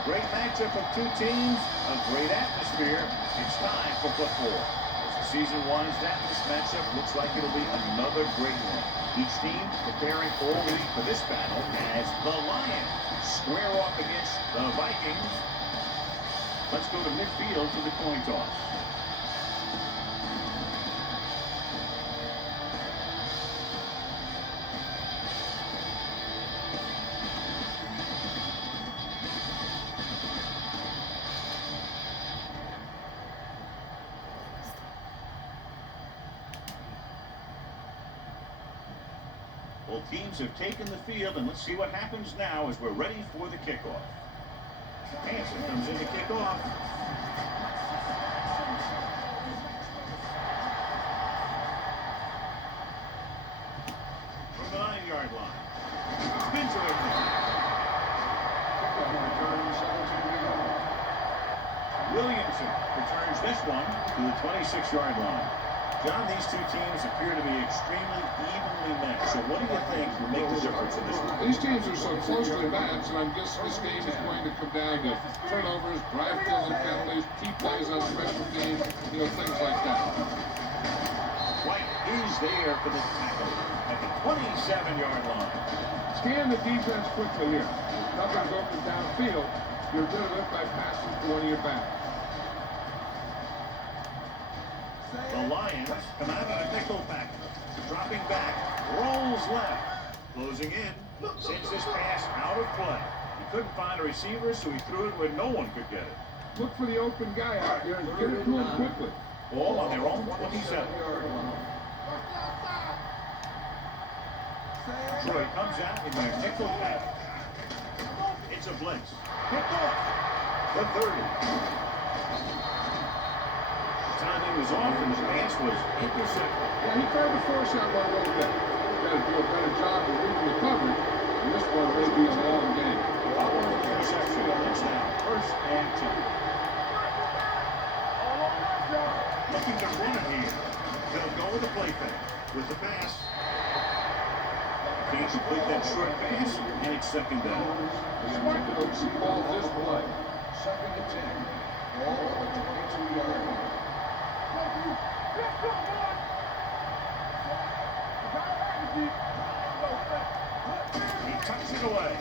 A great matchup of two teams, a great atmosphere. It's time for football. As the season winds down, this matchup looks like it'll be another great one. Each team preparing already for this battle as the Lions square off against the Vikings. Let's go to midfield for the coin toss. Both teams have taken the field, and let's see what happens now as we're ready for the kickoff. Hansen comes in to kick off. From the 9-yard line. Spins away from the Williamson returns this one to the 26-yard line. John, these two teams appear to be extremely evenly matched. So what do you think will make the difference in this one? These teams are so closely matched, and I'm guessing this game is going to come down to turnovers, drive-killing penalties, key plays on special teams, things like that. White is there for the tackle at the 27-yard line. Scan the defense quickly here. If nothing's open downfield, you're rid of it by passing to one of your backs. The Lions come out of a nickel pack. Dropping back, rolls left. Closing in, sends this pass out of play. He couldn't find a receiver, so he threw it where no one could get it. Look for the open guy out here and get it to him quickly. Ball on their own 27. Troy comes out in their nickel pack. It's a blitz. Picked off. The 30. Timing was off and the pass was intercepted. Yeah, he tried to force that one a little bit. He's got to do a better job of reading the coverage, and this one may be a long game. Interception. It's now 1st and 10. Looking to run it here. They'll go with the play fake. With the pass. Can't complete that short pass, and it's 2nd down. Smart to see ball this play. 2nd and 10. Ball on the 22-yard line. He tucks it away.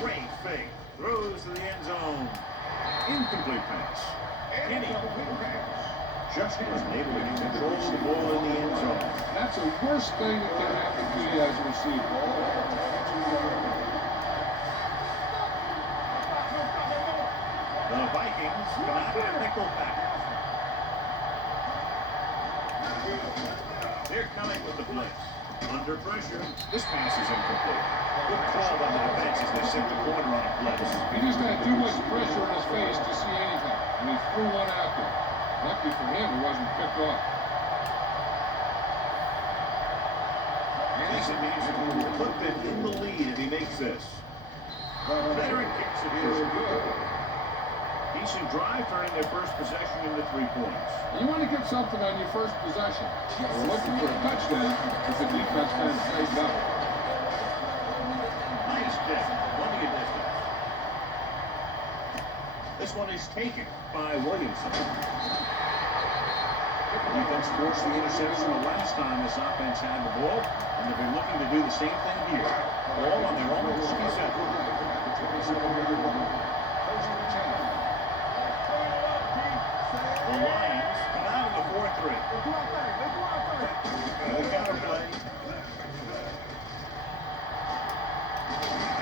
Great fake. Throws to the end zone. Incomplete pass. Kenny just wasn't able to control the ball in the end zone. That's the worst thing that can happen to you as a receiver. The Vikings come out in a nickel pack. They're coming with the blitz. Under pressure, this pass is incomplete. Good call by the defense as they set the corner on a blitz. He just had too much pressure in his face to see anything, and he threw one out there. Lucky for him, he wasn't picked off. Mason means it will put them in the lead if he makes this. Veteran kicks it here. Decent drive, turning their first possession into 3 points. You want to get something on your first possession. We're looking for a touchdown if the defense kind of plays up. Nice kick. Plenty of distance. This one is taken by Williamson. The defense forced the interception the last time this offense had the ball, and they'll be looking to do the same thing here. Ball on their own 27. The Lions come out in the 4-3. And the counter play.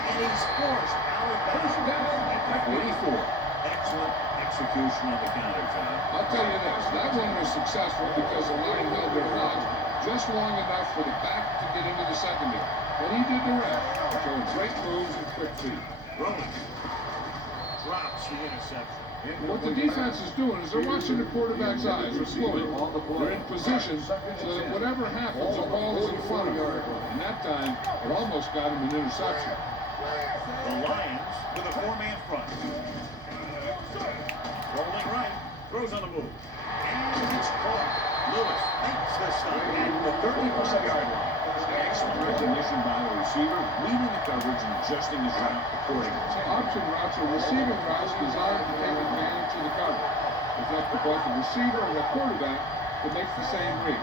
And he's forced out of bounds at the 44. Excellent execution on the counter, John. I'll tell you this, that one was successful because the line held their ground just long enough for the back to get into the secondary. Then he did the rest, showing great moves and quick feet. Rowan drops the interception. What the defense is doing is they're watching the quarterback's eyes. They're fluid. They're in position so that whatever happens, the ball is in front of them. And that time, it almost got him an interception. The Lions with a 4-man front. Rolling right, throws on the move. And it's caught. Lewis makes the stop at the 30-yard line. Excellent recognition by the receiver, reading the coverage and adjusting his route accordingly. Option routes are receiving routes designed to take advantage of the coverage. It's up to both the receiver and the quarterback to make the same read.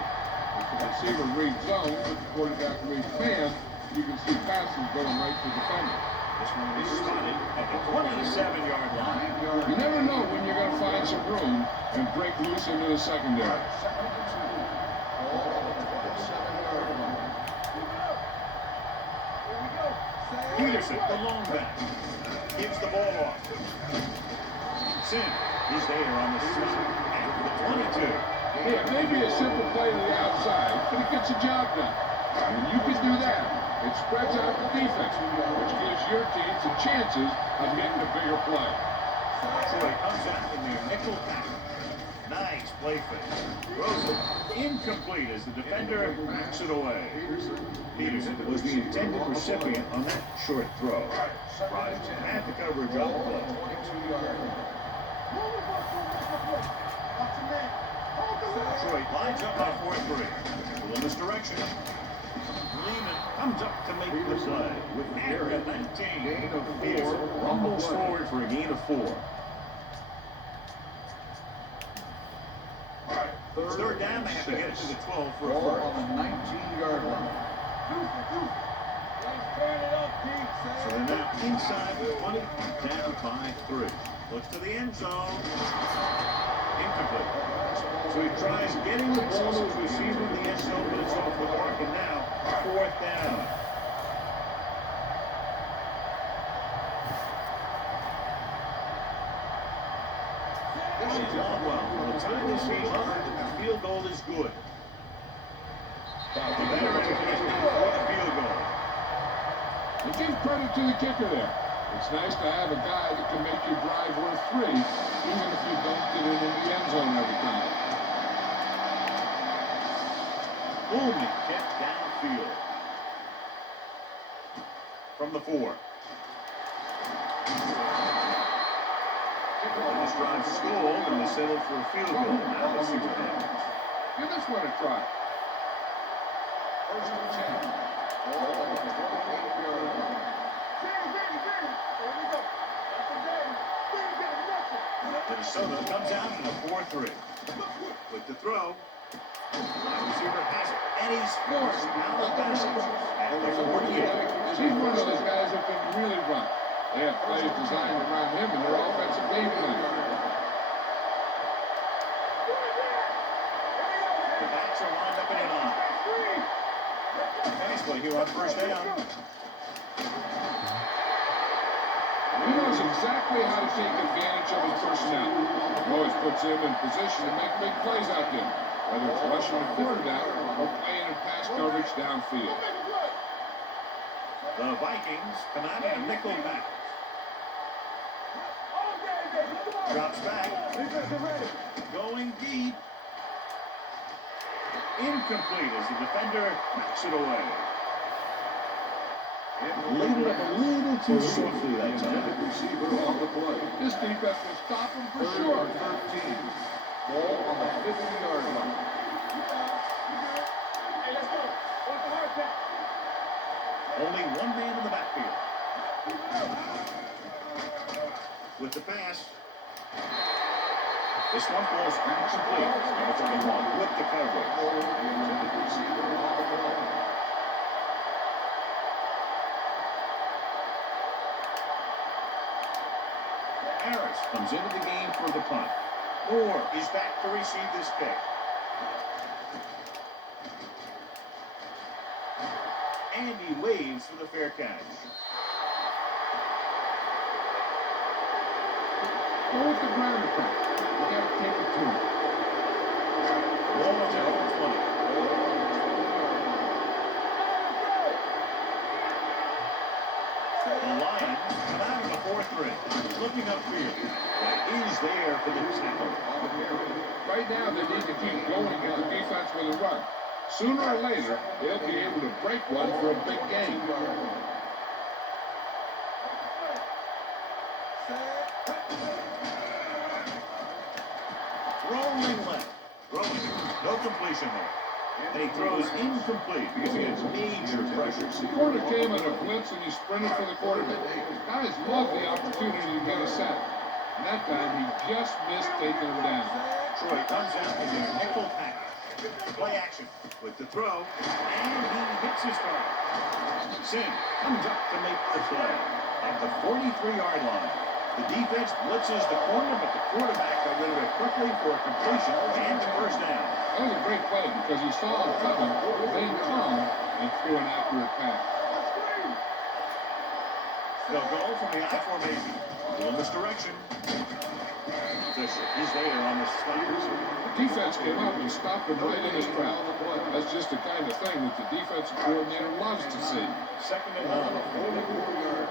If the receiver reads zone, but the quarterback reads man, you can see passes going right to the defender. This one is spotted at the 27-yard line. You never know when you're going to find some room and break loose into the secondary. Peterson, the long back, gives the ball off. Sin, he's there on the snap at the 22. Yeah, it may be a simple play to the outside, but it gets the job done. When you can do that, it spreads out the defense, which gives your team some chances of getting a bigger play. Troy comes out in their nickel pack. Nice play fake. Throws it incomplete as the defender backs it away. Peterson was the intended recipient on that short throw. Drives at the coverage on the play. Detroit lines up on 4-3. Little misdirection. Lehman comes up to make the play with error at 19. Peterson rumbles forward for a gain of 4. Third down, they have to get it to the 12 for a first. On the 19-yard line. So they're now inside the 20, down by 3. Looks to the end zone. Incomplete. So he tries getting the ball to his receiver in the end zone, but it's off the mark, and now 4th down. This is Longwell. The time this game up, the field goal is good. The veteran connecting for the field goal. And give credit to the kicker there. It's nice to have a guy that can make your drive worth 3, even if you don't get it in the end zone every time. Boom, kept downfield. From the 4. This drive stalled and they settled for a field goal. Now let's see what happens. Give this one a try. First and 10. Ball on the 28-yard line. Minnesota comes out in a 4-3. With the throw. Wide receiver has it. And he's forced out of bounds at the 48. He's one of those guys that can really run. They have plays designed around him and their offensive game plan. The backs are lined up in an line. Pass play here on first down. He knows exactly how to take advantage of his personnel. He always puts him in position to make big plays out there, whether it's rushing the quarterback or playing in pass coverage downfield. The Vikings come out in a nickel back. Drops back. Going deep. Incomplete as the defender backs it away. Laid it up a little too swiftly that time. Receiver on the play. This defense will stop him for Third sure. and 13. Ball on the 50-yard line. Only one man in the backfield. With the pass. This one falls incomplete. Number 21 with the coverage. Intended receiver on the play. Harris comes into the game for the punt. Moore is back to receive this kick. And he waves for the fair catch. Go with the ground attack. You got to take it to him. Ball on their own 20. The Lions come out in a 4-3. Looking upfield. That is there for the tackle. Right now, they need to keep going at the defense with a run. Sooner or later, they'll be able to break one for a big game. Rolling left. Throwing. No completion there. And he throws incomplete because he gets major pressure. The corner came on a blitz and he sprinted for the quarterback. Guys love the opportunity to get a sack. And that time he just missed taking him down. Troy comes out in their nickel pack. Play action with the throw, and he hits his target. Sin comes up to make the play at the 43-yard line. The defense blitzes the corner, but the quarterback got rid of it quickly for a completion and the first down. That was a great play because he saw him coming, remained calm, and threw an accurate pass. They'll go from the I formation. Go in this direction. Fisher is there on the stop. The defense came up and stopped him right in his tracks. That's just the kind of thing that the defensive coordinator loves to see. Second and 9. 44-yard.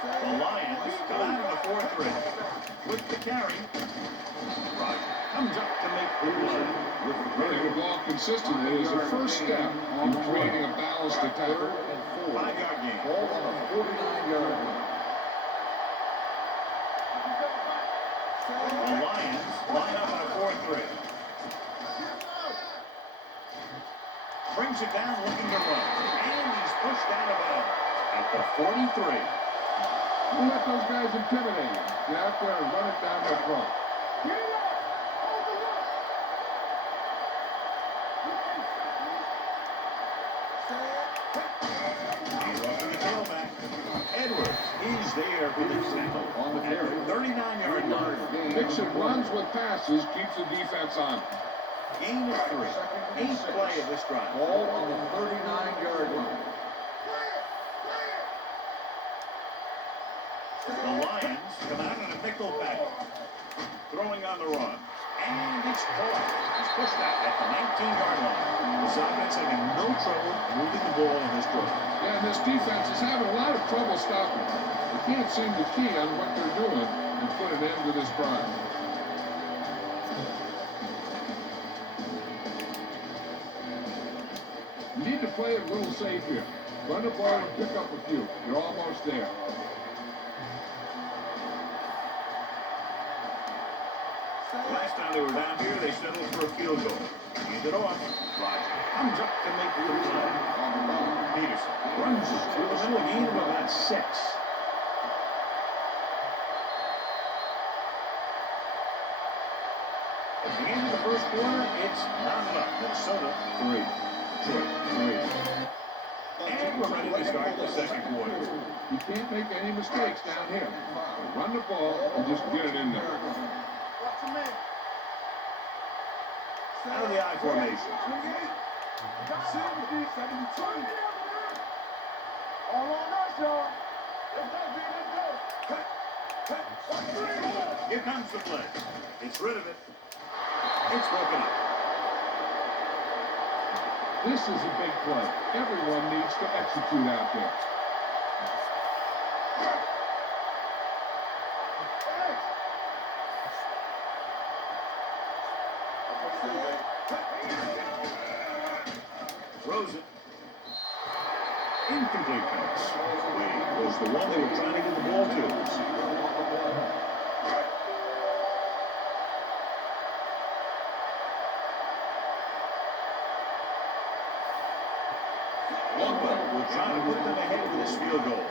The Lions come out of the 4-3 with the carry. Roger comes up to make the play. Running the ball consistently is the first step in creating a balanced attack. 5-yard gain. Ball on the 49-yard line. The Lions line up on a 4-3. Brings it down looking to run. And he's pushed out of bounds at the 43. Don't let those guys intimidate you. Get out there and run it down their throat. He's off to the tailback. Edwards is there for the tackle On the carry. 39-yard line. Mixon runs with passes, keeps the defense on. Gain of 3. Eighth play of this drive. Ball on the 39-yard line. The Lions come out in a nickel pack. Throwing on the run. And it's caught. He's pushed out at the 19-yard line. This offense having no trouble moving the ball in this drive. Yeah, and this defense is having a lot of trouble stopping. They can't seem to key on what they're doing and put an end to this drive. You need to play it a little safe here. Run the ball and pick up a few. You're almost there. Last time they were down here, they settled for a field goal. Hand it off. Roger comes up to make the play. Peterson runs it through the middle, gain of about 6. At the end of the first quarter, it's not enough. Minnesota 3. Detroit 3. And we're ready to start the second quarter. You can't make any mistakes down here. Run the ball and just get it in there. Out of the I formation. Here comes the play. It's rid of it. It's broken up. This is a big play. Everyone needs to execute out there. Throws it. Incomplete pass. Wade was the one they were trying to get the ball to. Longwell will try to put them ahead with this field goal.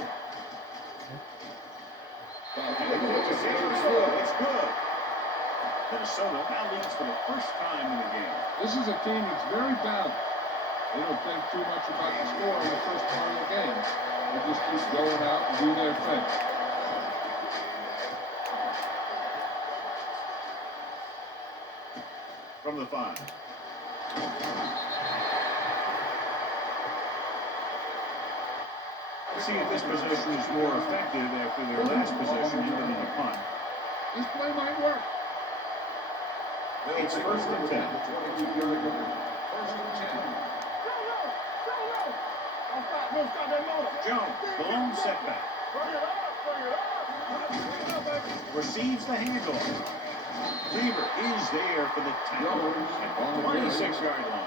And the coach is saying it's good. Minnesota now leads for the first time in the game. This is a team that's very balanced. They don't think too much about the score in the first part of the game. They just keep going out and do their thing. From the 5. Let's see if this possession is more effective after their last possession ended in a punt. This play might work. It's first and 10. Jones, the lone setback. Receives the handoff. Weaver is there for the tackle at the 26-yard line.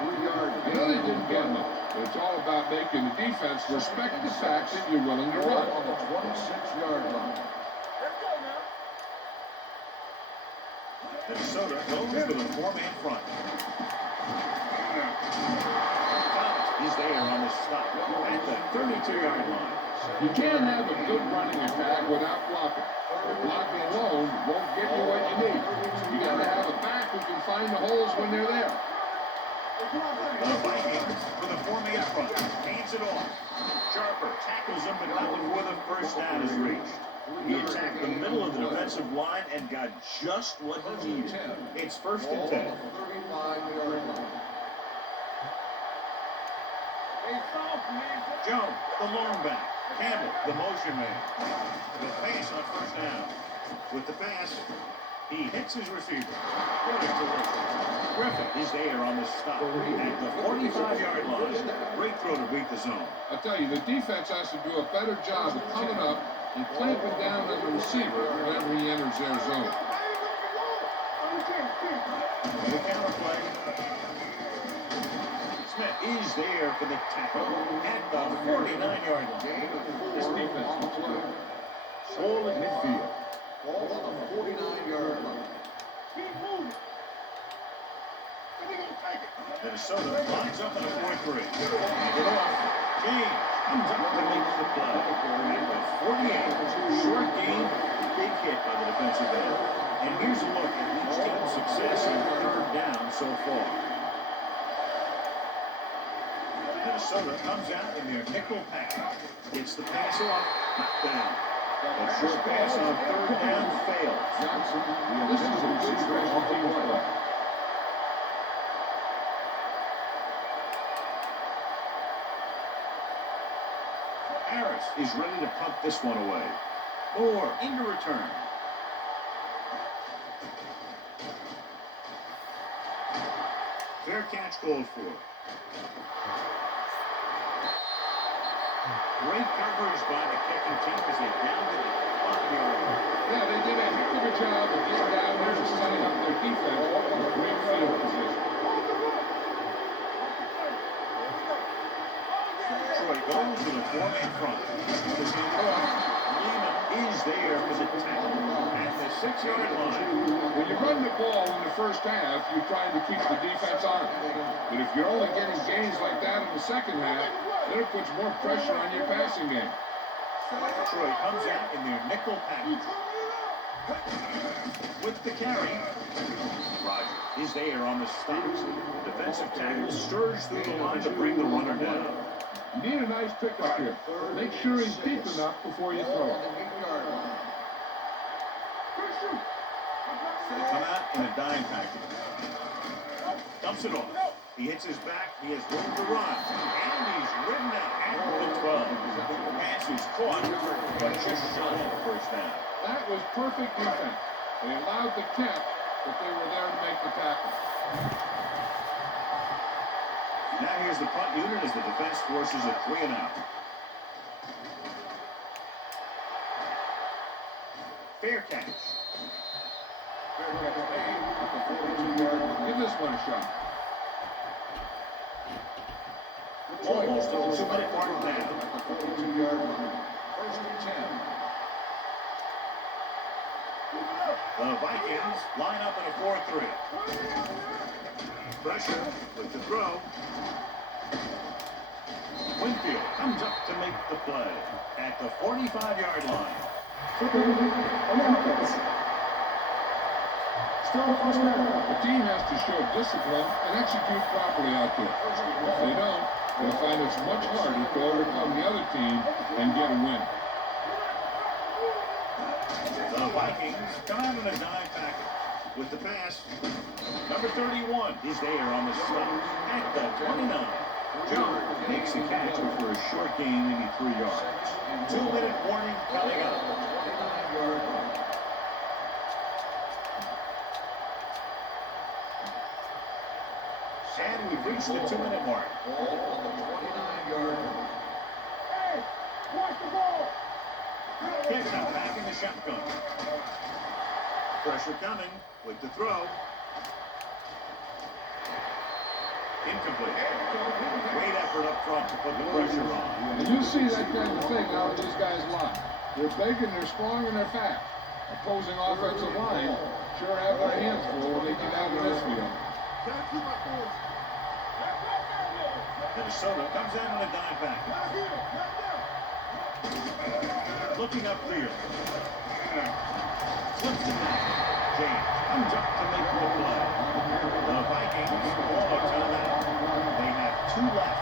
I know they didn't get much, but it's all about making the defense respect the fact that you're willing to run. On the 26-yard line. Minnesota goes with a four-man front. He's there on the stop at the 32-yard line. You can't have a good running attack without blocking. Blocking alone won't get you what you need. You got to have a back who can find the holes when they're there. The Vikings with a four-man front. Hands it off. Sharper tackles him, but not before the first down is reached. He attacked the middle of the defensive line and got just what he needed. It's 1st and 10. Jones, the long back. Campbell, the motion man. The pass on 1st down. With the pass, he hits his receiver. What a collision. Griffin is there on the stop at the 45-yard line. Great throw to beat the zone. I tell you, the defense has to do a better job of coming up and clamping down on the receiver whenever he enters their zone. The counter play. Smith is there for the tackle at the 49-yard line. This defense looks good. Ball at midfield. Ball on the 49-yard line. Minnesota lines up in a 4-3. Hand it off. James comes up to make the play. At the 48. Short game, big hit by the defensive end. And here's a look at each team's success on 3rd down so far. Minnesota comes out in their nickel package. Gets the pass off, knocked down. A short pass on 3rd down fails. Johnson, this is a good special teams play. Harris is ready to punt this one away. Moore into return. Fair catch called for. Great coverage by the kicking team as they downed it at 5-yard line. Yeah, they did a heck of a job of getting down there and setting up their defense in a great field position. Troy goes with a four-man front. Lehman is there for the tackle at the 6-yard line. When you run the ball in the first half, you're trying to keep the defense on it. But if you're only getting gains like that in the second half, then it puts more pressure on your passing game. Troy comes out in their nickel package. With the carry, Roger is there on the stop. Defensive tackle stirs through the line to bring the runner down. You need a nice pickup here. Make sure he's deep enough before you throw it. They come out in a dime package. Dumps it off. He hits his back. He has room to run. And he's ridden out at the 12. The pass is caught, but just shy of the first down. That was perfect defense. They allowed the catch, but they were there to make the tackle. Now here's the punt unit as the defense forces a 3-and-out. Fair catch. Give this one a shot. Almost at the 2-minute mark now. 42-yard line. 1st and 10. The Vikings line up in a 4-3. Pressure with the throw. Winfield comes up to make the play at the 45-yard line. The team has to show discipline and execute properly out there. If they don't, they'll find it's much harder to overcome the other team and get a win. The Vikings come out in a dime package with the pass. Number 31 is there on the stop at the 29. Jones makes the catch for a short gain, maybe 3 yards. 2-minute warning coming up. And we've reached the 2-minute mark. Ball on the 29-yard line. Kicks out back in the shotgun. Pressure coming with the throw. Incomplete. Great effort up front to put the pressure on. And you see that kind of thing out of these guys' line. They're big and they're strong and they're fast. Opposing offensive line sure have their hands full when they get out of this field. Minnesota comes in on a dime back. Looking upfield. Flips it back. James comes up to make the play. The Vikings call a timeout. They have 2 left.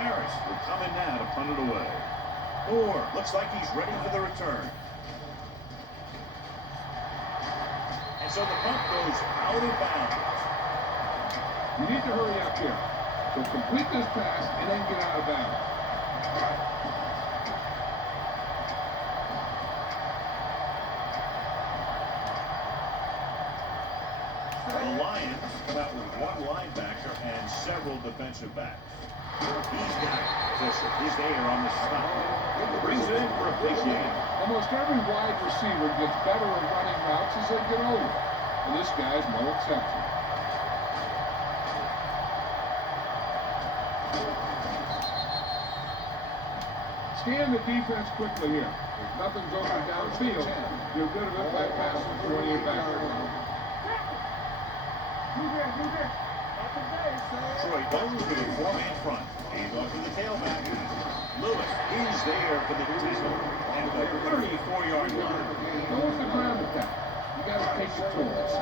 Harris will come in now to punt it away. Moore looks like he's ready for the return. And so the punt goes out of bounds. You need to hurry up here. So complete this pass and then get out of bounds. The Lions come out with 1 linebacker and several defensive backs. He's got Fisher. He's there on the stop. Brings it in for a big game. Almost every wide receiver gets better at running routes as they get older. And this guy's no exception. Scan the defense quickly here. If nothing's open downfield, you're good of it by passing 20 back. Troy goes to the 4-man front. He's off to the tailback. Lewis is there for the tackle and the 34-yard line. Go with the ground attack. You got to take it to us.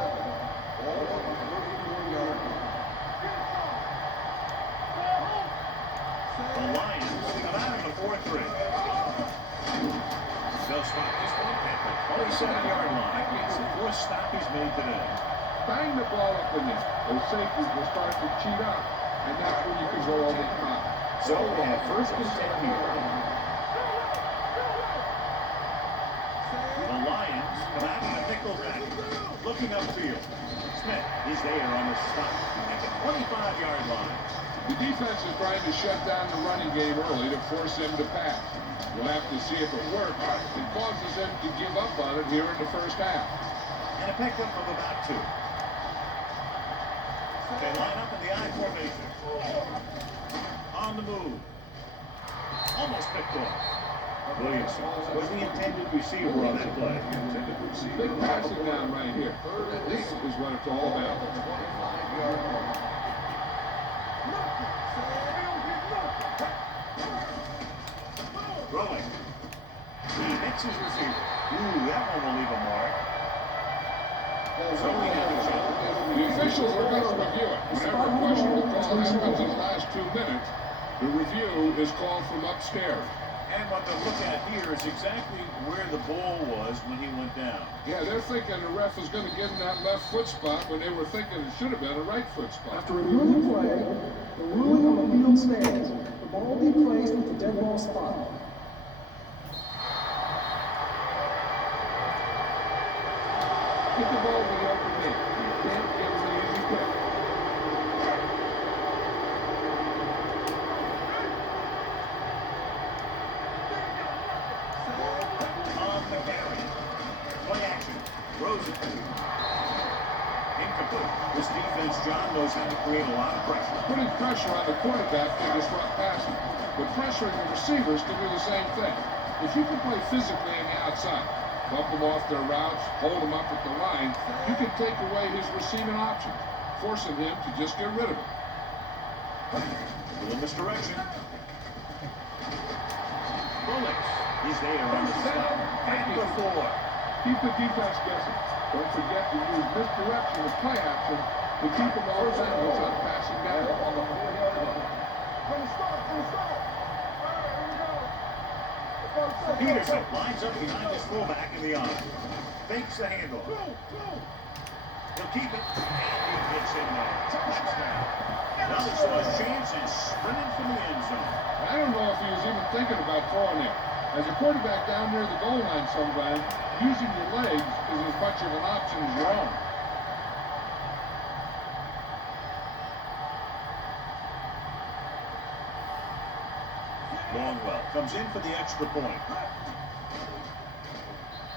The Lions come out in the 4-3. They'll spot this one at the 27-yard line. It's the 4th stop he's made today. Bang the ball up in there. Those safeties will start to cheat up, and that's when you can go over the top. So we have 1st and 10 here. The Lions come out in the nickel back. Looking upfield. Smith is there on the stop at the 25-yard line. The defense is trying to shut down the running game early to force him to pass. We'll have to see if it works. It causes them to give up on it here in the first half. And a pickup of about 2. They line up in the I formation. On the move. Almost picked off. Williamson was the intended receiver on that play. Big passing down right here. This is what it's all about. Throwing. He hits his receiver. Ooh, that one will leave a mark. So we have a chance. The officials are going to review it. Whenever a questionable call happens in the last 2 minutes, the review is called from upstairs. And what they'll look at here is exactly where the ball was when he went down. Yeah, they're thinking the ref was going to give him that left foot spot when they were thinking it should have been a right foot spot. After reviewing the play, the ruling on the field stands. The ball be placed with the dead ball spot. Get the ball to the open knee. You can't give him an easy pick. On the carry. Play action. Throws it. Incomplete. This defense, John, knows how to create a lot of pressure. Putting pressure on the quarterback can disrupt passing, but pressuring the receivers can do the same thing. If you can play physically on the outside, bump them off their routes, hold them up at the line, you can take away his receiving options, forcing him to just get rid of it. In this direction. Bullets. He's there on the stop. At the 4. Keep the defense guessing. Don't forget to use misdirection of play action to keep them all angles on passing down. Peterson lines up behind his fullback in the eye. Fakes the handoff. He'll keep it. And he gets in there. Touchdown. Another saw his chance and sprinted from the end zone. I don't know if he was even thinking about throwing it. As a quarterback down near the goal line sometimes, using your legs is as much of an option as your own. Longwell comes in for the extra point.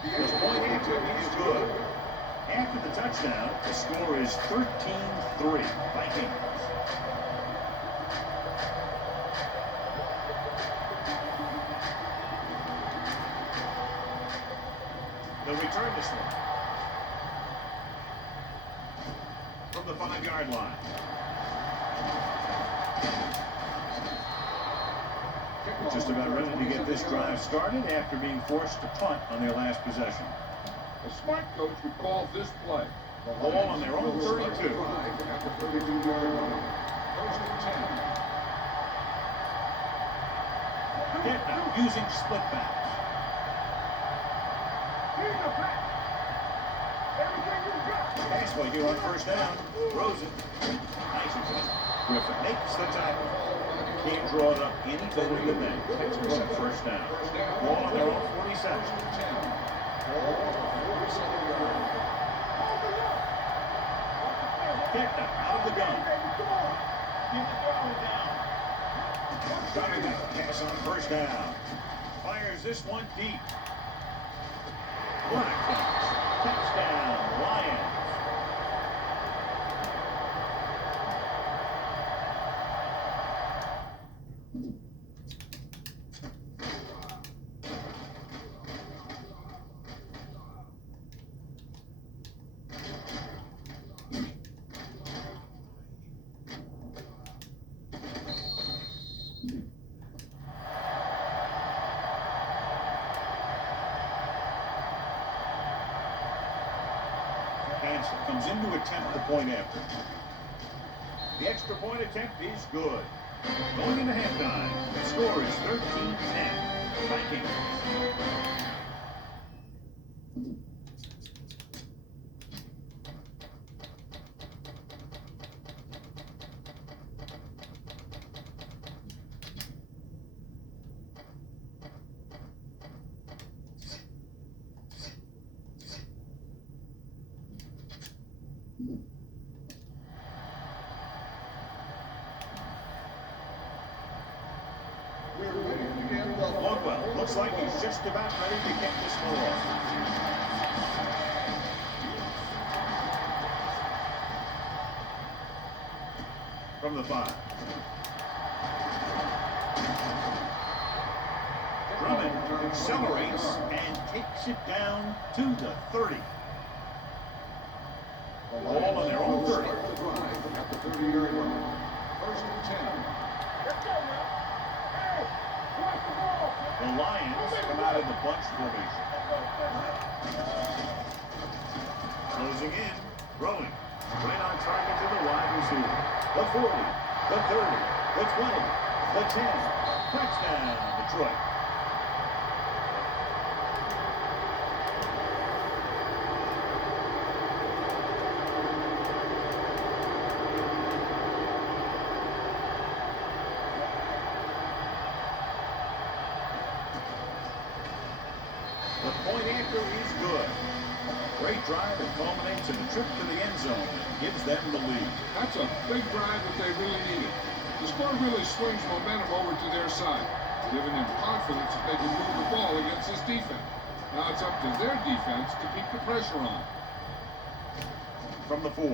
His point answer is good. After the touchdown, the score is 13-3. Vikings. return this one. From the 5-yard line. Just about ready to get this drive started after being forced to punt on their last possession. A smart coach would call this play. Ball on their own 32. At the 32-yard line. First and 10. Getna using split backs. Pass play here on first down. Rosen. Nice adjustment. Griffin makes the tackle. Can't draw it up any better than that. Picks up first down. Ball on their own 47. Getna out of the gun. Driving back pass on first down. Fires this one deep. What a catch. Touchdown, Lions. Comes in to attempt the point after. The extra point attempt is good. Going into halftime, the score is 13-10. Vikings. Longwell looks like he's just about ready to get this one off. From the 5. Drummond accelerates and takes it down to the 30. Ball on their own 30. At the 30-yard line. First and 10. The Lions come out in the bunch formation. Closing in, throwing. Right on target to the wide receiver. The 40, the 30, the 20, the 10. Touchdown, Detroit. The point after is good. Great drive that culminates in a trip to the end zone and gives them the lead. That's a big drive that they really needed. The score really swings momentum over to their side, giving them confidence that they can move the ball against this defense. Now it's up to their defense to keep the pressure on. From the 4.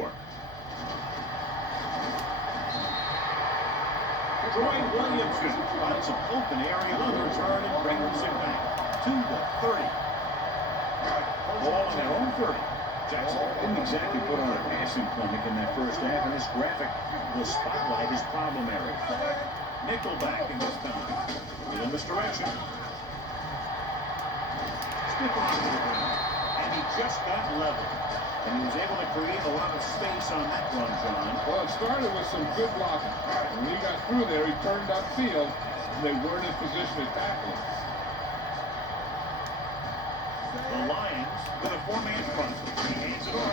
Troy Williamson finds an open area on the return and brings it back to the 30. Ball on their own 30. Jackson didn't exactly put on a passing clinic in that first half, and this graphic will spotlight his problem area. Nickelback in this time. In this direction. Stiff on to the ground. And he just got level. And he was able to create a lot of space on that run, John. Well, it started with some good blocking. When he got through there, he turned upfield, and they weren't in position to tackle him. The Lions with a 4-man front. He hands it off.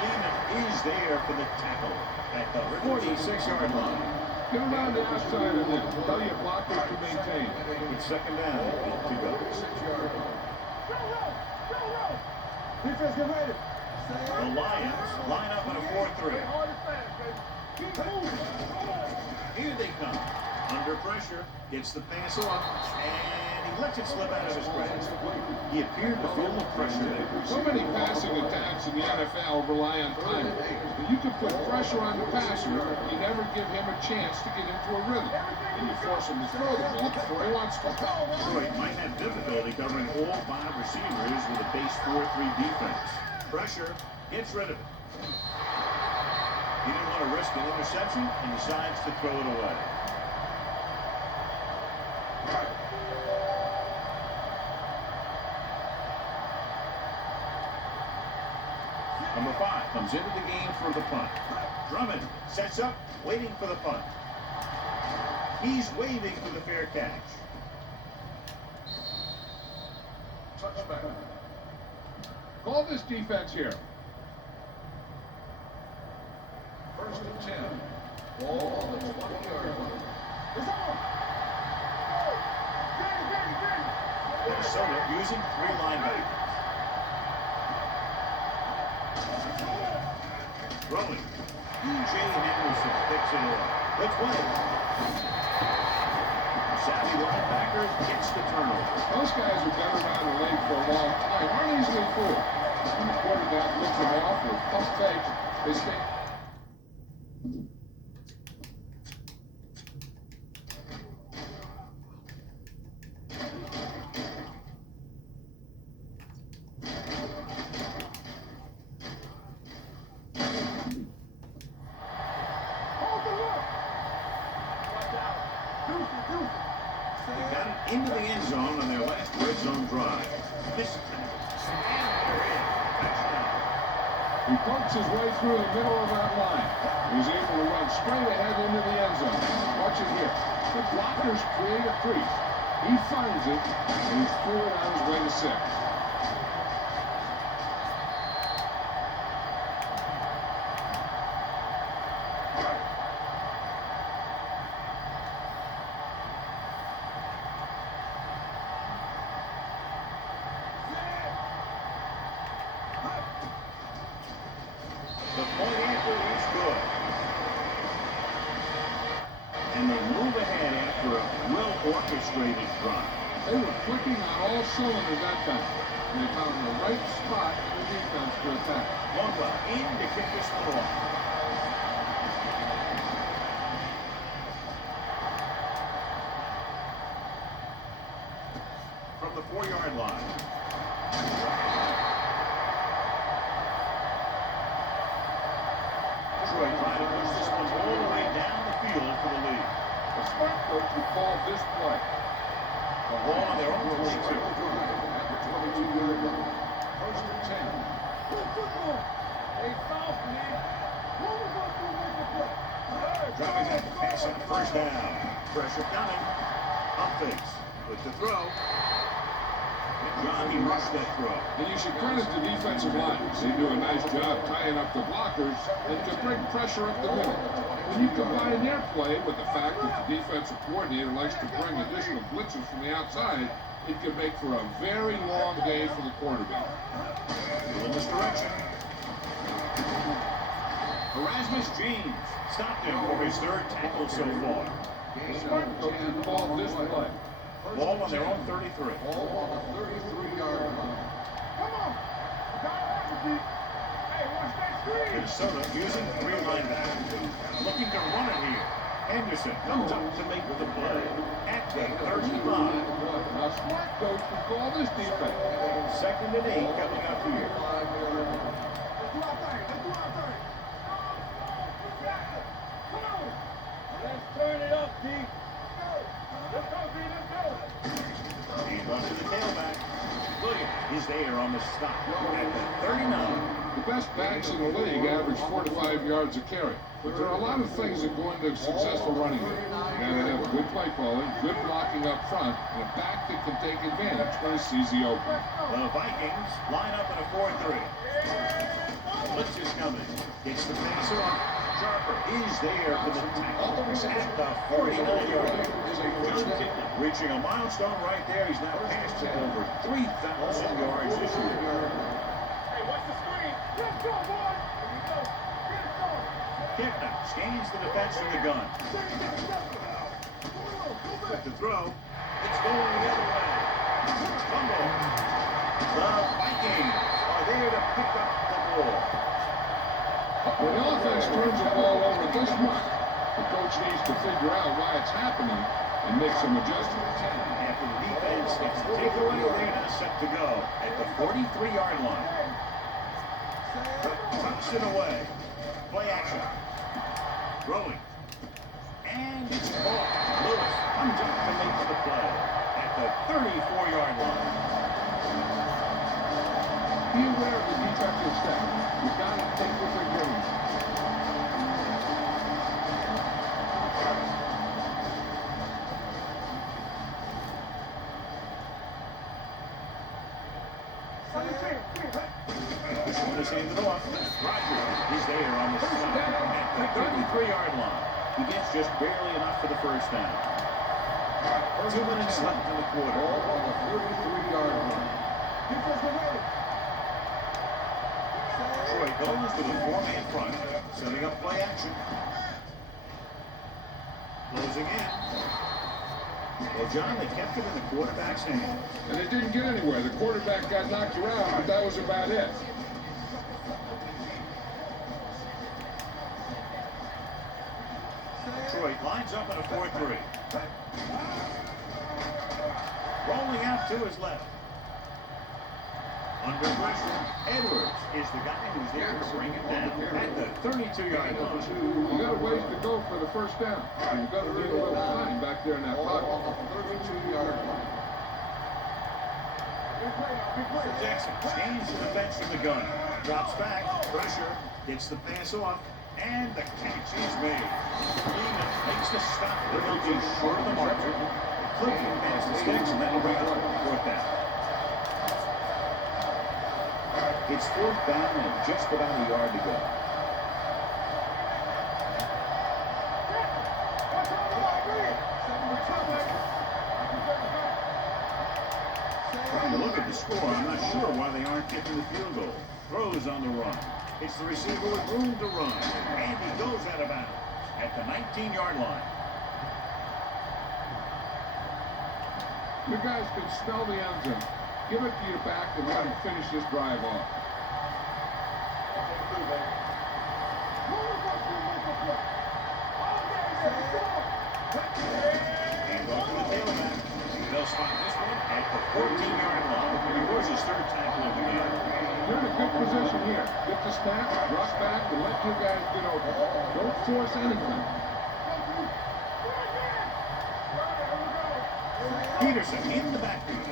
Lehman is there for the tackle at the 46-yard line. Get around the outside of this. Tell your blockers to maintain. It's second down. 8 to go. 6-yard line. Defense, get ready. The Lions line up in a 4-3. Here they come. Under pressure. Gets the pass off. And he lets it slip out of his grasp. He appeared to feel the pressure there. So many passing attacks defense in the NFL rely on timing. When you can put pressure on the passer, you never give him a chance to get into a rhythm. And you force him to throw the ball before he wants to. Detroit might have difficulty covering all 5 receivers with a base 4-3 defense. Pressure gets rid of it. He didn't want to risk an interception and decides to throw it away. Number 5 comes into the game for the punt. Drummond sets up, waiting for the punt. He's waving for the fair catch. Touchback. Call this defense here. First and 10. Ball on the 20-yard line. Minnesota using 3 linebackers. Throwing. E.J. Henderson picks it off. Let's win it. Savvy linebacker gets the turnover. Those guys have been around the league for a long time, aren't easily fooled. When the quarterback looks them off or pump fake, they stay. They got it into the end zone on their last red zone drive. This time, and they're in. Touchdown. He pokes his way through the middle of that line. He's able to run straight ahead into the end zone. Watch it here. The blockers create a crease. He finds it, and he's through it on his way to 6. The point after is good. And they move ahead after a well-orchestrated drive. They were clicking on all cylinders that time. And they found the right spot in the defense to attack. Longwell in to kick this one off. From the 4-yard line. Detroit trying to push this one all the way down the field for the lead. The smart coach would call this play. The ball on their own 22. At the 22-yard line. First and 10. Dropping back to pass on first down. Pressure coming. Up fakes. With the throw. And John, he rushed that throw. And you should credit the defensive line. They do a nice job tying up the blockers and can bring pressure up the middle. When you combine their play with the fact that the defensive coordinator likes to bring additional blitzes from the outside, it can make for a very long day for the quarterback. In this direction. Erasmus James stopped him for his 3rd tackle so far. The smart coach would call this play. Ball on their own 33. Ball on the 33-yard line. Minnesota using 3 linebackers. Looking to run it here. Henderson comes up to make the play at the 35. Now, smart coach would call this defense. 2nd and 8 coming up here. Let's turn it up, D. Let's go, D. Let's go. Hand off to the tailback. Williams is there on the stop at the 39. The best backs in the league average 4 to 5 yards a carry. But there are a lot of things that go into a successful running game. You gotta have good play calling, good blocking up front, and a back that can take advantage when he sees the opening. The Vikings line up in a 4-3. Blitz is coming. Gets the passer on. Sharper is there for the tackle at the 49-yard line. John Kitna reaching a milestone right there. He's now passed for over 3,000 yards this year. Hey, watch the screen. Let's go, boy. Here we go. Get it going. Kitna scans the defense from the gun. With the throw, it's going the other way. Fumble. The Vikings are there to pick up the ball. When the offense turns the ball over this much, the coach needs to figure out why it's happening and make some adjustments. After the defense gets the takeaway, they're now set to go at the 43-yard line. Tucks it away. Play action. Throwing. And it's caught. Lewis comes up and makes the play at the 34-yard line. Be aware of the defensive step. You've got to take what they're giving. This one is handed off. Roger is there on the stop at the 33-yard line. He gets just barely enough for the first down. 2 minutes left in the quarter. Ball on the 43-yard line. Troy goes to the four-man front, setting up play action. Closing in. Well, John, they kept it in the quarterback's hands. And it didn't get anywhere. The quarterback got knocked around, but that was about it. Detroit lines up in a 4-3. Rolling out to his left. Under pressure, Edwards is the guy who's there to bring it down at the 32-yard line. You got a ways to go for the first down. You've got to read a little time back there in that pocket. 32-yard line. Jackson scans the defense from the gun. Drops back, pressure, gets the pass off, and the catch is made. Lehman makes the stop. They'll be short of the marker. Clipping past the sticks, and that'll bring up fourth down. It's fourth down and just about a yard to go. Trying to look at the score, I'm not sure why they aren't getting the field goal. Throws on the run. It's the receiver with room to run. And he goes out of bounds at the 19-yard line. You guys can smell the end zone. Give it to your back and let him finish this drive off. And off to the tailback. They'll spot this one at the 14-yard line. He was his third tackle of the game. You're in a good position here. Get the snap, drop back, and let your guys get over. Don't force anything. Peterson in the backfield.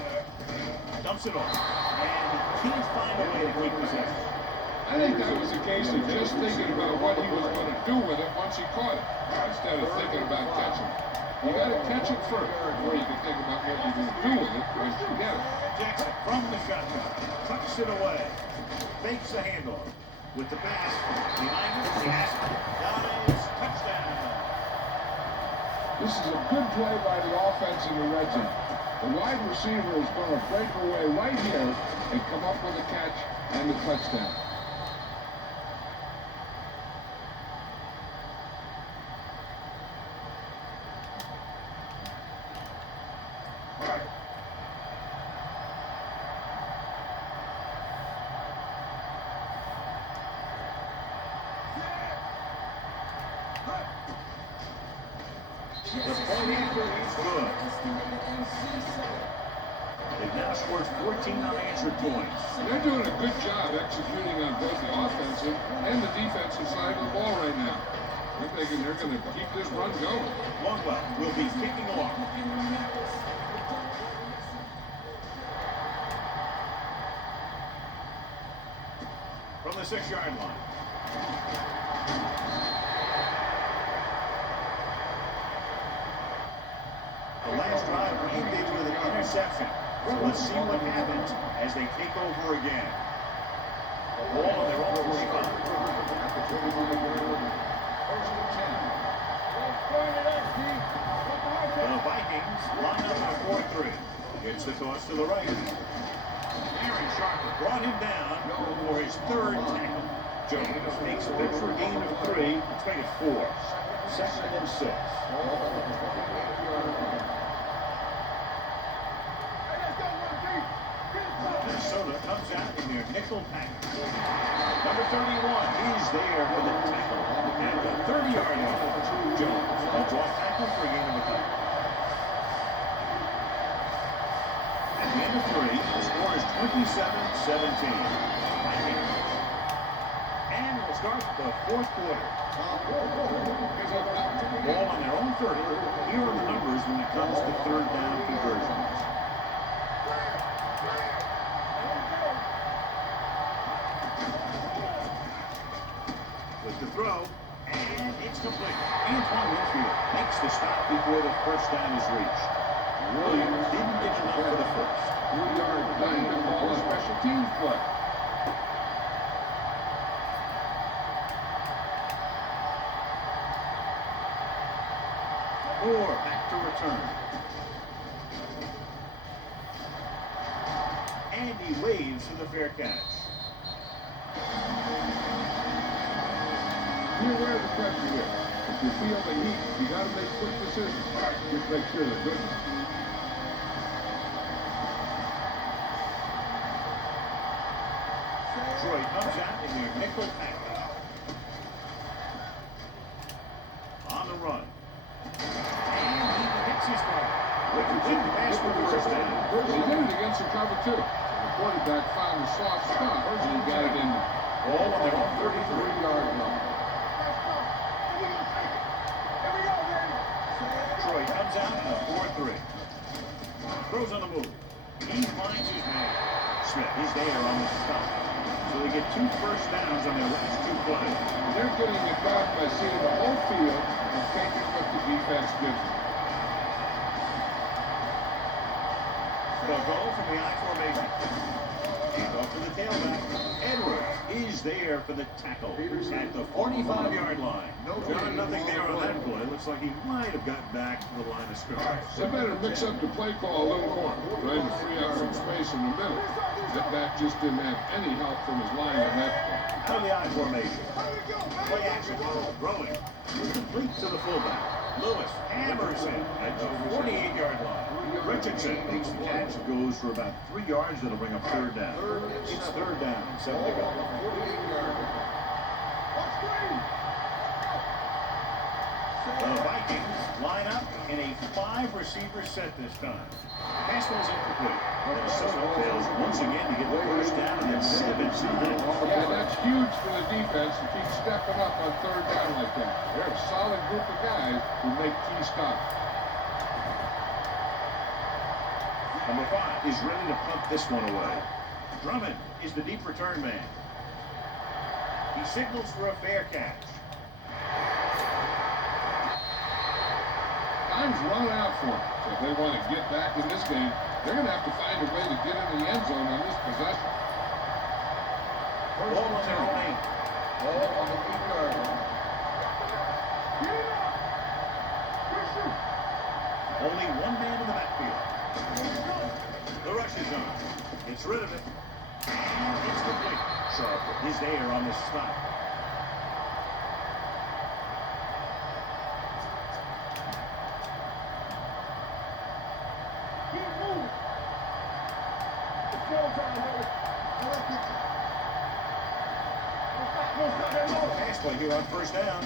Dumps it off. And he can't find a way to keep possession. I think that was a case of just thinking about what he was going to do with it once he caught it, instead of thinking about catching it. You got to catch it first before you can think about what you're going to do with it once you get it. Jackson from the shotgun. Tucks it away. Fakes the handoff. With the pass. Behind him, the Aspen. Dives. Touchdown. This is a good play by the offense in the red zone. The wide receiver is going to break away right here and come up with a catch and a touchdown. The point after is good. They've now scored 14 unanswered points. They're doing a good job executing on both the offensive and the defensive side of the ball right now. They're thinking they're going to keep this run going. Longwell will be kicking off. From the 6-yard line. The last drive ended with an interception. So let's see what happens as they take over again. The ball on their own 45. The Vikings line up in a 4-3. Gets the toss to the right. Aaron Sharper brought him down for his third tackle. Jones makes a bid for a gain of 3. Let's make it 4. 2nd and 6. Minnesota comes out in their nickel package. Number 31 is there for the tackle at the 30-yard line. Jones will draw tackle for a gain of a couple. At the end of 3, the score is 27-17. Vikings. And we'll start the fourth quarter. Ball on their own 30. Here are the numbers when it comes to third down conversions. With the throw, and it's complete. Antoine Winfield makes the stop before the first down is reached. Williams didn't get enough for the first. 3-yard line ball, a special teams play. Moore back to return. And he waves for the fair catch. Be aware of the pressure here. If you feel the heat, you got to make quick decisions. Just make sure they're good. Troy comes out in their nickel package. On the run. And he hits his mark. With a big pass for the first down. He did it against the cover, too. The quarterback found a soft spot, and he got it in there. Ball on their own 33-yard line. Troy comes out in a 4-3. Throws on the move. He finds his man. Smith is there on the stop. So they get 2 first downs on their last 2 plays. They're getting it back by seeing the whole field and taking what the defense gives them. They'll go from the I formation. And off to the tailback. Edwards is there for the tackle at the 45-yard line. John, nothing there on that play. Looks like he might have gotten back to the line of scrimmage. They better mix up the play call a little more, trying to free up some space in the middle. That back just didn't have any help from his line on that play. Out of the I formation. Play action. Throwing. Complete to the fullback. Lewis hammers him at the 48-yard line. Richardson makes the catch. Goes for about 3 yards. That'll bring up third down. It's third down. 7 to go. The Vikings line up in a 5-receiver set this time. Pass ball's incomplete. Minnesota fails once again to get the first down and then step inside. Yeah, that's huge for the defense to keep stepping up on third down like that. They're a solid group of guys who make key stops. Number 5 is ready to punt this one away. Drummond is the deep return man. He signals for a fair catch. Time's running out for them. So if they want to get back in this game, they're going to have to find a way to get into the end zone on this possession. Ball on their own 8. Ball on the 8-yard line. Only one man in the backfield. The rush is on. Gets rid of it. And it's complete. Sharp is there on the stop. Pass play here on first down.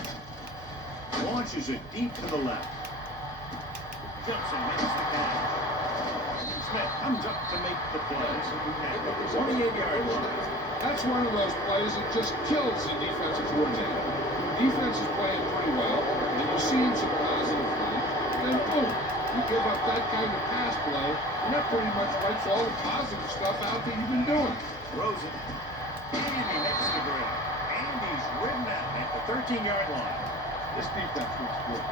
Launches it deep to the left. Jumps and makes the catch. Smith comes up to make the play at the 28-yard line. That's one of those plays that just kills the defensive coordinator. The defense is playing pretty well, and you're seeing some positive play. Then boom, you give up that kind of pass play, and that pretty much wipes all the positive stuff out that you've been doing. Throws it. And he makes the grab. And he's ridden out at the 13-yard line. This defense looks good.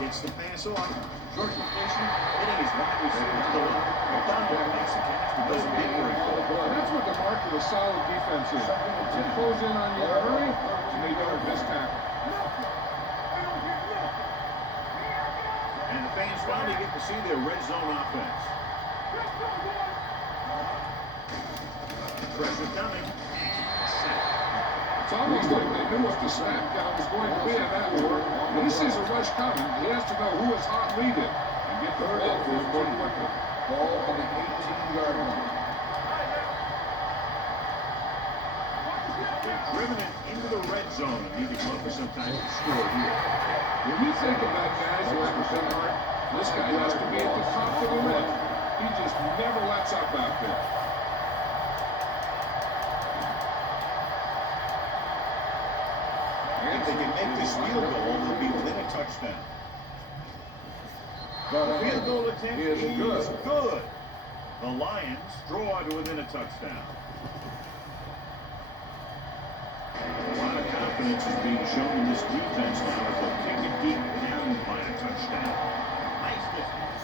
Gets the pass off. Short completion. Hitting his wide receiver to the left. McDonald makes the catch, but doesn't get very far. That's what the mark of a solid defense is. They close in on you in a hurry, and they don't miss tackle. And the fans finally get to see their red zone offense. Pressure coming. It's almost like they knew what the snap count was going to be on that one. When he sees a rush coming, he has to know who his hot lead is and get the ball to him more quickly. Ball on the 18-yard line. They've driven it into the red zone and need to come up with some type of score here. When you think of that guy's repertoire, this guy has to be at the top of the list. He just never lets up out there. If they can make this field goal, they'll be within a touchdown. The field goal attempt is good. The Lions draw to within a touchdown. A lot of confidence is being shown in this defense now as they'll kick it deep down by a touchdown. Nice distance.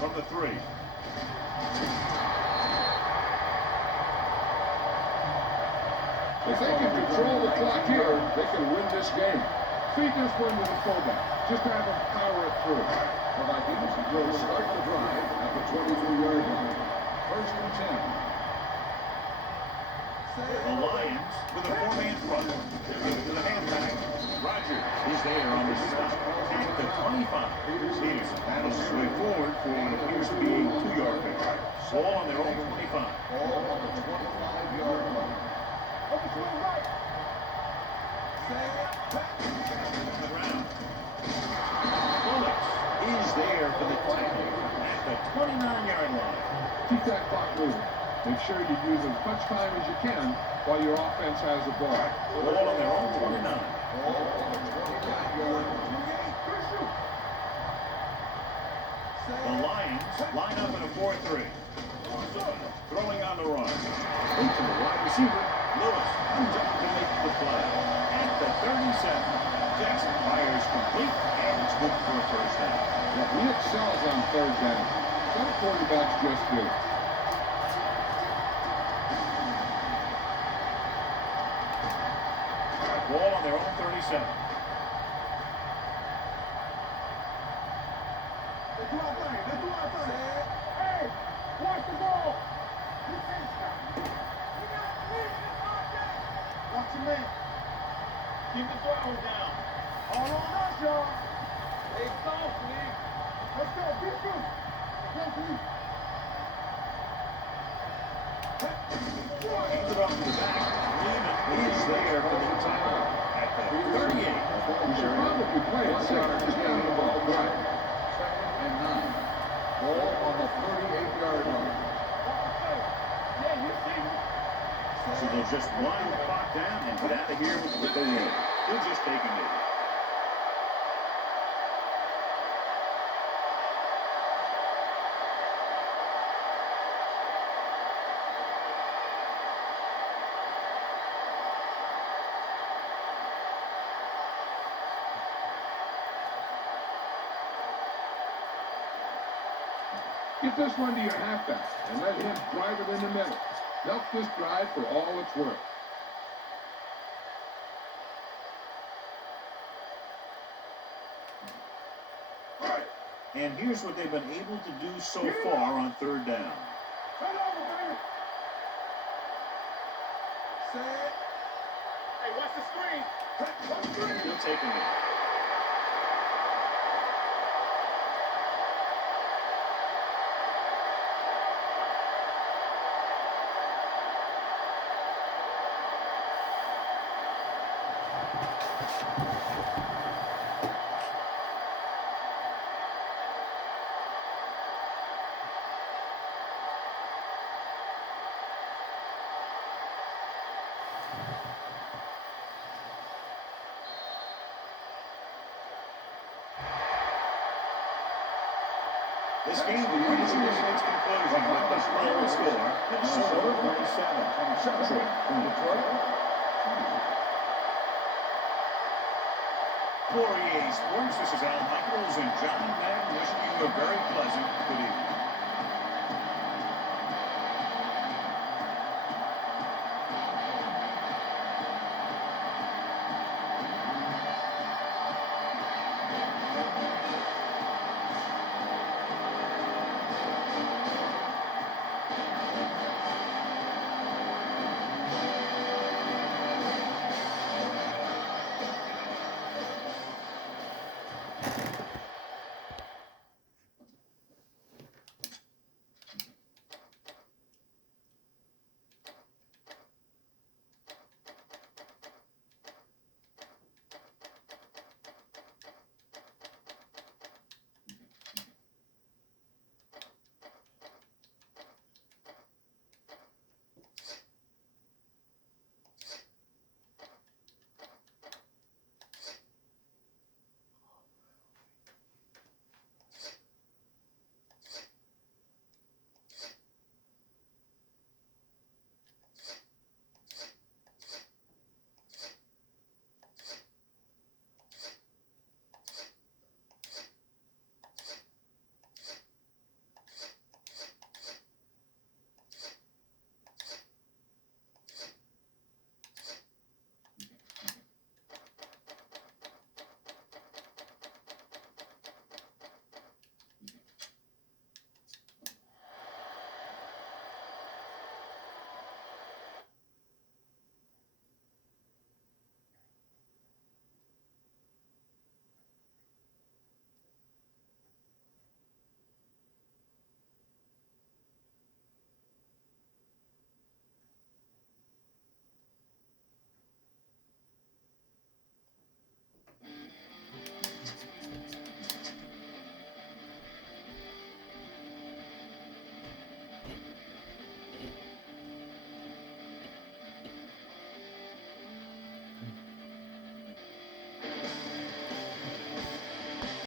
From the 3. If they can control the clock here, they can win this game. Feed this one to the fullback. Just have them power it through. The Vikings will start the drive at the 23-yard line. First and 10. The Lions with a 4-man front. They give it to the halfback. Rogers is there on the stop at the 25. Here, battles his way forward for what appears to be a 2-yard pickup. Ball on their own 25. Ball on the 25-yard line. Over to the right. Around. Bullets is there for the tackle at the 29-yard line. Keep that clock moving. Make sure you use as much time as you can while your offense has the ball. Ball on their own 29. Ball on the 29-yard line. The Lions line up in a 4-3. Throwing on the run. Into the wide receiver. Lewis comes up to make the play. At the 37. Jackson fires complete, and it's good for a first down. Yeah, he excels on third down. Some quarterbacks just do. Ball on their own 37. Let's do our thing. Let's do our thing. Hey, watch the ball. You can't stop me. We got to lead this offense. Watch your man. Keep the throwers down. All on us, y'all. Stay soft, man. Let's go. Get through. Come through. Hands it off to the back. Lehman is there for the tackle at the 38. You should probably play it safe. Just down the ball. Right. Second and 9. Ball on the 38-yard line. Yeah, you see me. So they'll just wind the clock down and get out of here with the win. They'll just take a minute. Get this one to your halfback and let him drive it in the middle. Milk this drive for all it's worth. And here's what they've been able to do so far on third down. Turn over, baby. Set. Hey, watch the screen. Watch the screen. He'll take a minute. This game reaches its conclusion with the final score, Minnesota 47, Detroit 24. For EA Sports, this is Al Michaels and John Madden wishing you a very pleasant good evening.